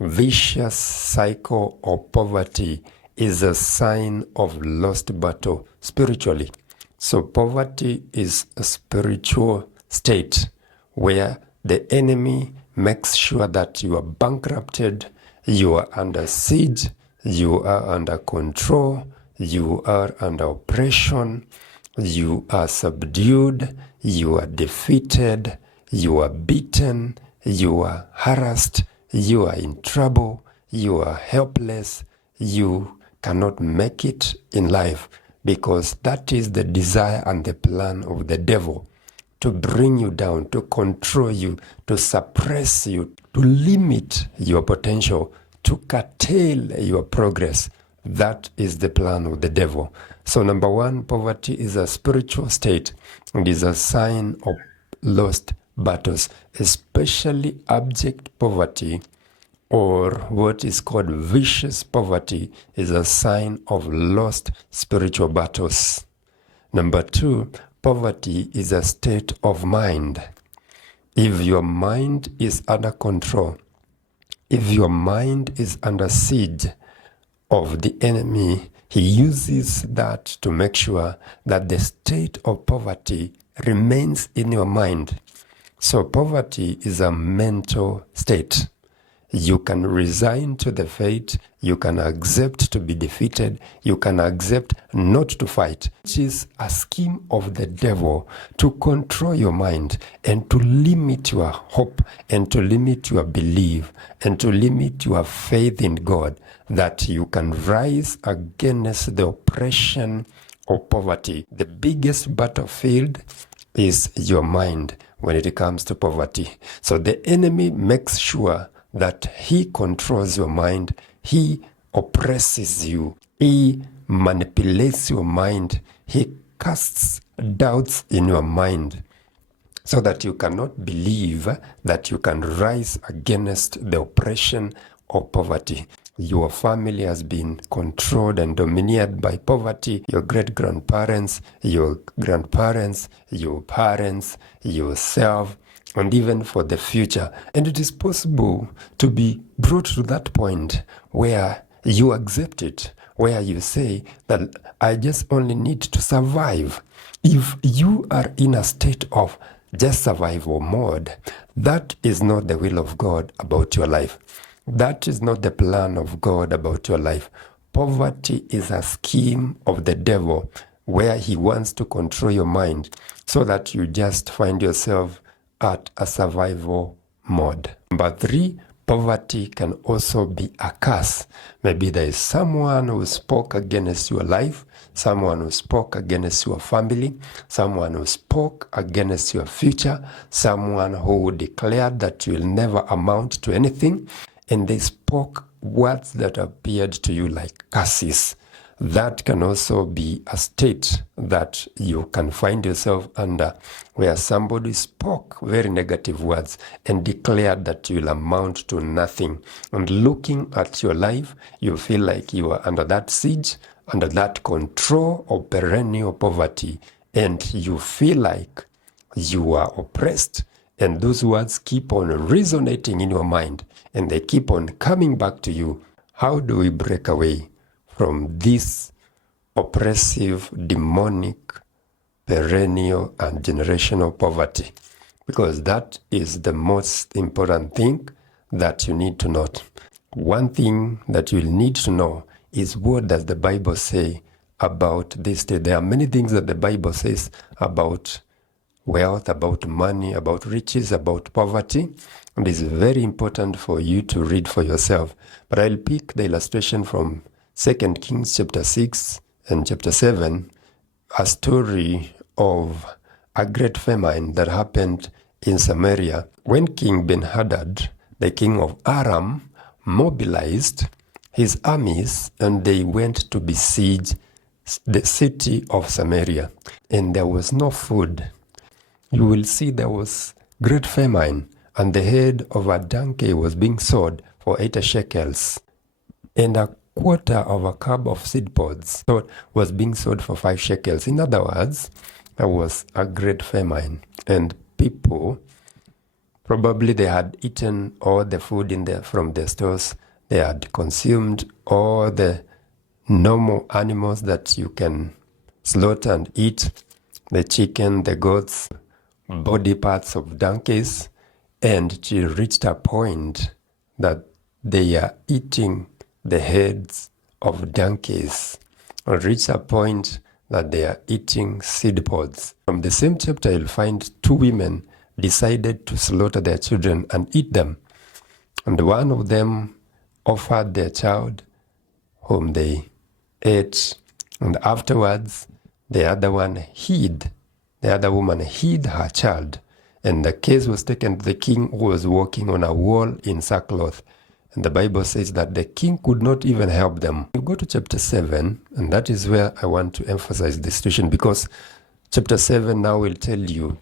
vicious cycle of poverty is a sign of lost battle spiritually. So poverty is a spiritual state where the enemy makes sure that you are bankrupted, you are under siege, you are under control, you are under oppression, you are subdued, you are defeated, you are beaten, you are harassed, you are in trouble, you are helpless, you cannot make it in life, because that is the desire and the plan of the devil, to bring you down, to control you, to suppress you, to limit your potential, to curtail your progress. That is the plan of the devil. So number one, poverty is a spiritual state. It is a sign of lost battles, especially abject poverty, or what is called vicious poverty, is a sign of lost spiritual battles. Number two, poverty is a state of mind. If your mind is under control, if your mind is under siege of the enemy, he uses that to make sure that the state of poverty remains in your mind. So poverty is a mental state. You can resign to the fate, you can accept to be defeated, you can accept not to fight, which is a scheme of the devil to control your mind and to limit your hope and to limit your belief and to limit your faith in God, that you can rise against the oppression of poverty. The biggest battlefield is your mind when it comes to poverty. So the enemy makes sure that he controls your mind, he oppresses you, he manipulates your mind, he casts doubts in your mind so that you cannot believe that you can rise against the oppression of poverty. Your family has been controlled and dominated by poverty. Your great-grandparents, your grandparents, your parents, yourself, and even for the future. And it is possible to be brought to that point where you accept it, where you say that I just only need to survive. If you are in a state of just survival mode, that is not the will of God about your life. That is not the plan of God about your life. Poverty is a scheme of the devil where he wants to control your mind so that you just find yourself at a survival mode. Number three, poverty can also be a curse. Maybe there is someone who spoke against your life, someone who spoke against your family, someone who spoke against your future, someone who declared that you will never amount to anything, and they spoke words that appeared to you like curses. That can also be a state that you can find yourself under, where somebody spoke very negative words and declared that you will amount to nothing. And looking at your life, you feel like you are under that siege, under that control of perennial poverty, and you feel like you are oppressed. And those words keep on resonating in your mind, and they keep on coming back to you. How do we break away from this oppressive, demonic, perennial, and generational poverty? Because that is the most important thing that you need to know. One thing that you'll need to know is, what does the Bible say about this state? There are many things that the Bible says about wealth, about money, about riches, about poverty. And it's very important for you to read for yourself. But I'll pick the illustration from 2 Kings chapter 6 and chapter 7, a story of a great famine that happened in Samaria when King Ben-Hadad, the king of Aram, mobilized his armies and they went to besiege the city of Samaria. And there was no food. You will see there was great famine, and the head of a donkey was being sold for 80 shekels, and a quarter of a cab of seed pods was being sold for 5 shekels. In other words, there was a great famine, and people Probably they had eaten all the food from their stores. They had consumed all the normal animals that you can slaughter and eat, the chicken, the goats, body parts of donkeys, and she reached a point that they are eating the heads of donkeys, or reached a point that they are eating seed pods. From the same chapter, you'll find two women decided to slaughter their children and eat them. And one of them offered their child, whom they ate, and afterwards the other woman hid her child, and the case was taken to the king, who was walking on a wall in sackcloth. And the Bible says that the king could not even help them. You go to chapter 7, and that is where I want to emphasize the situation, because chapter 7 now will tell you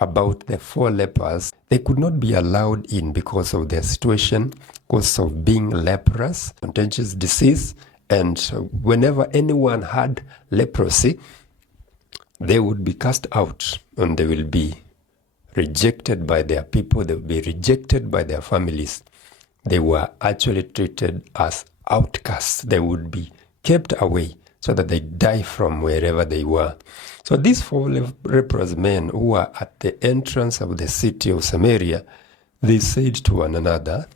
about the 4 lepers. They could not be allowed in because of their situation, because of being leprous, contagious disease. And whenever anyone had leprosy, they would be cast out, and they will be rejected by their people. They will be rejected by their families. They were actually treated as outcasts. They would be kept away so that they die from wherever they were. So these 4 leprous men who were at the entrance of the city of Samaria, they said to one another,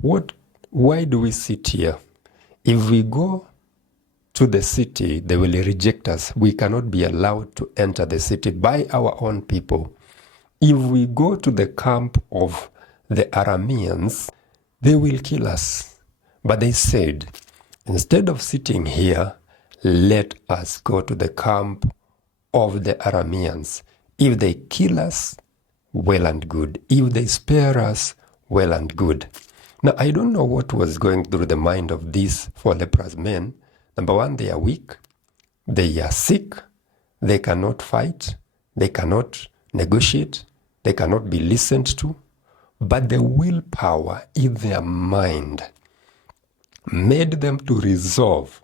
why do we sit here? If we go to the city, they will reject us. We cannot be allowed to enter the city by our own people. If we go to the camp of the Arameans, they will kill us. But they said, instead of sitting here, let us go to the camp of the Arameans. If they kill us, well and good. If they spare us, well and good. Now, I don't know what was going through the mind of these 4 leprous men. Number one, they are weak, they are sick, they cannot fight, they cannot negotiate, they cannot be listened to. But the willpower in their mind made them to resolve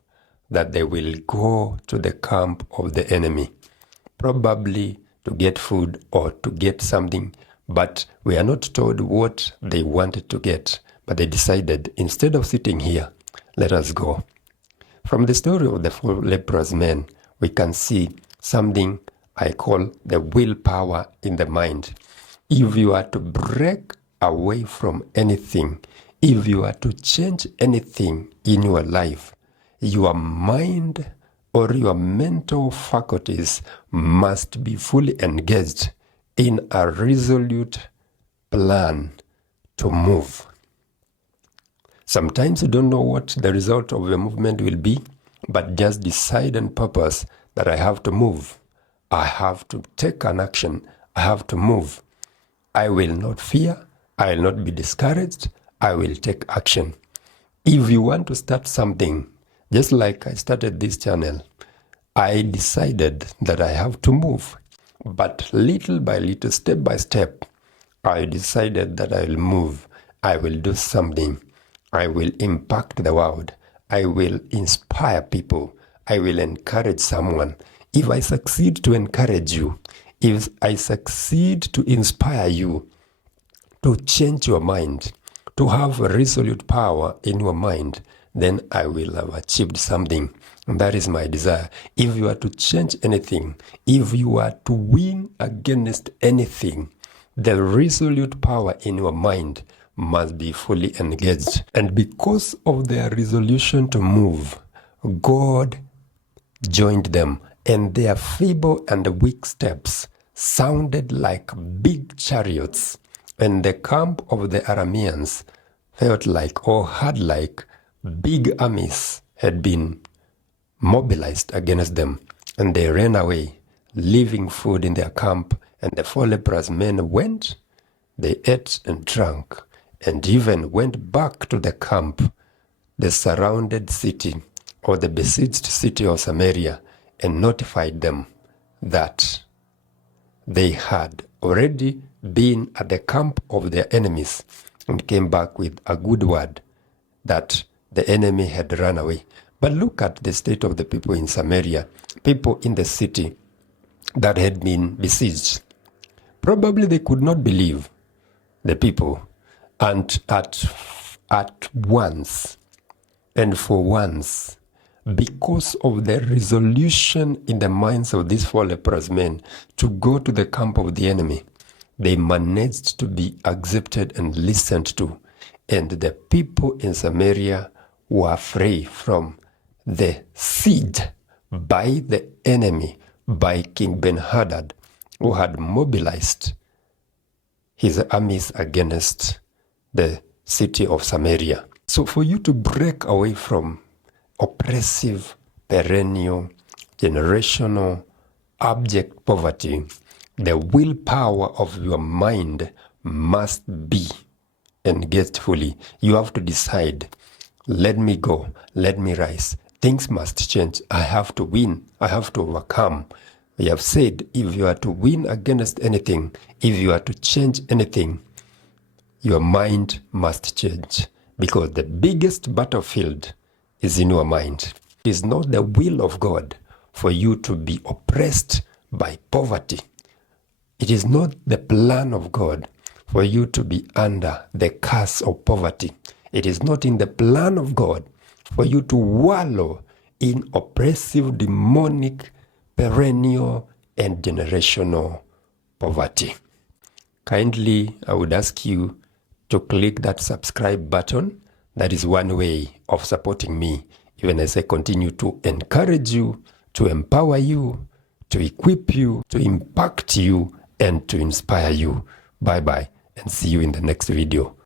that they will go to the camp of the enemy, probably to get food or to get something, but we are not told what they wanted to get. But they decided, instead of sitting here, let us go. From the story of the 4 leprous men, we can see something I call the willpower in the mind. If you are to break away from anything, if you are to change anything in your life, your mind or your mental faculties must be fully engaged in a resolute plan to move. Sometimes you don't know what the result of your movement will be, but just decide and purpose that I have to move. I have to take an action. I have to move. I will not fear. I will not be discouraged. I will take action. If you want to start something, just like I started this channel, I decided that I have to move. But little by little, step by step, I decided that I will move. I will do something. I will impact the world. I will inspire people. I will encourage someone. If I succeed to encourage you, if I succeed to inspire you to change your mind, to have resolute power in your mind, then I will have achieved something. And that is my desire. If you are to change anything, if you are to win against anything, the resolute power in your mind must be fully engaged. And because of their resolution to move, God joined them, and their feeble and weak steps sounded like big chariots, and the camp of the Arameans felt like, or had like, big armies had been mobilized against them, and they ran away, leaving food in their camp. And the 4 leprous men went, they ate and drank, and even went back to the camp, the surrounded city, or the besieged city of Samaria, and notified them that they had already been at the camp of their enemies, and came back with a good word that the enemy had run away. But look at the state of the people in Samaria, people in the city that had been besieged. Probably they could not believe the people. And at once, and for once, because of the resolution in the minds of these 4 leprous men to go to the camp of the enemy, they managed to be accepted and listened to. And the people in Samaria were free from the siege by the enemy, by King Ben-Hadad, who had mobilized his armies against the city of Samaria. So for you to break away from oppressive, perennial, generational, abject poverty, the willpower of your mind must be engaged fully. You have to decide, let me go, let me rise. Things must change. I have to win. I have to overcome. We have said, if you are to win against anything, if you are to change anything, your mind must change. Because the biggest battlefield is in your mind. It is not the will of God for you to be oppressed by poverty. It is not the plan of God for you to be under the curse of poverty. It is not in the plan of God for you to wallow in oppressive, demonic, perennial, and generational poverty. Kindly, I would ask you to click that subscribe button. That is one way of supporting me, even as I continue to encourage you, to empower you, to equip you, to impact you, and to inspire you. Bye-bye, and see you in the next video.